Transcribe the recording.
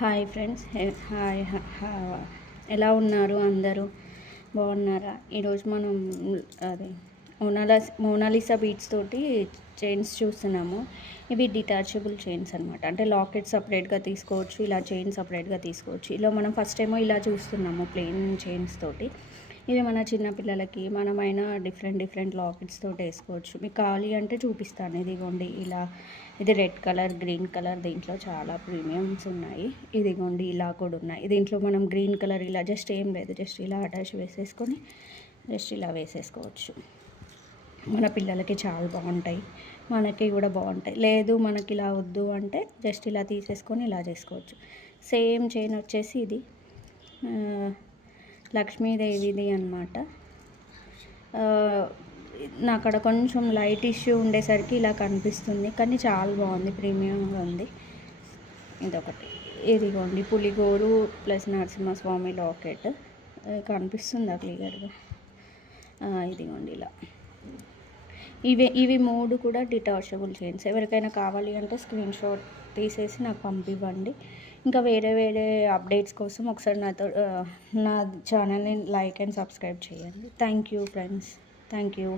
Hi friends, hi. ఎలా ఉన్నారు అందరూ? బాగున్నారా? ఈరోజు మనం అది మోనాలిసా బీడ్స్ తోటి చైన్స్ చూస్తున్నాము. ఇవి డిటాచబుల్ చైన్స్ అనమాట. అంటే లాకెట్ సపరేట్గా తీసుకోవచ్చు, ఇలా చైన్ సపరేట్గా తీసుకోవచ్చు. ఇలా మనం ఫస్ట్ ఏమో ఇలా చూస్తున్నాము ప్లెయిన్ చైన్స్ తోటి. ఇది మన చిన్నపిల్లలకి మనమైనా డిఫరెంట్ లాకెట్స్ తోటి వేసుకోవచ్చు. మీకు కావాలి అంటే చూపిస్తాను. ఇదిగోండి ఇలా, ఇది రెడ్ కలర్, గ్రీన్ కలర్, దీంట్లో చాలా ప్రీమియమ్స్ ఉన్నాయి. ఇదిగోండి ఇలా కూడా ఉన్నాయి. దీంట్లో మనం గ్రీన్ కలర్ ఇలా జస్ట్ ఏం లేదు, జస్ట్ ఇలా అటాచ్ వేసేసుకొని జస్ట్ ఇలా వేసేసుకోవచ్చు. మన పిల్లలకి చాలా బాగుంటాయి, మనకి కూడా బాగుంటాయి. లేదు మనకి ఇలా వద్దు అంటే జస్ట్ ఇలా తీసేసుకొని ఇలా చేసుకోవచ్చు. సేమ్ చైన్ వచ్చేసి ఇది లక్ష్మీదేవిది అనమాట. నా అక్కడ కొంచెం లైట్ ఇష్యూ ఉండేసరికి ఇలా కనిపిస్తుంది, కానీ చాలా బాగుంది, ప్రీమియంగా ఉంది. ఇదొకటి. ఇదిగోండి పులిగోరు ప్లస్ నరసింహస్వామి లాకెట్ కనిపిస్తుందా క్లియర్గా? ఇదిగోండి ఇలా. ఇవి మూడు కూడా డిటాచబుల్ చైన్స్. ఎవరికైనా కావాలి అంటే స్క్రీన్ షాట్ తీసేసి నాకు పంపివ్వండి. ఇంకా వేరే అప్డేట్స్ కోసం ఒకసారి నా ఛానల్ని లైక్ అండ్ సబ్స్క్రైబ్ చేయండి. Thank you friends, thank you.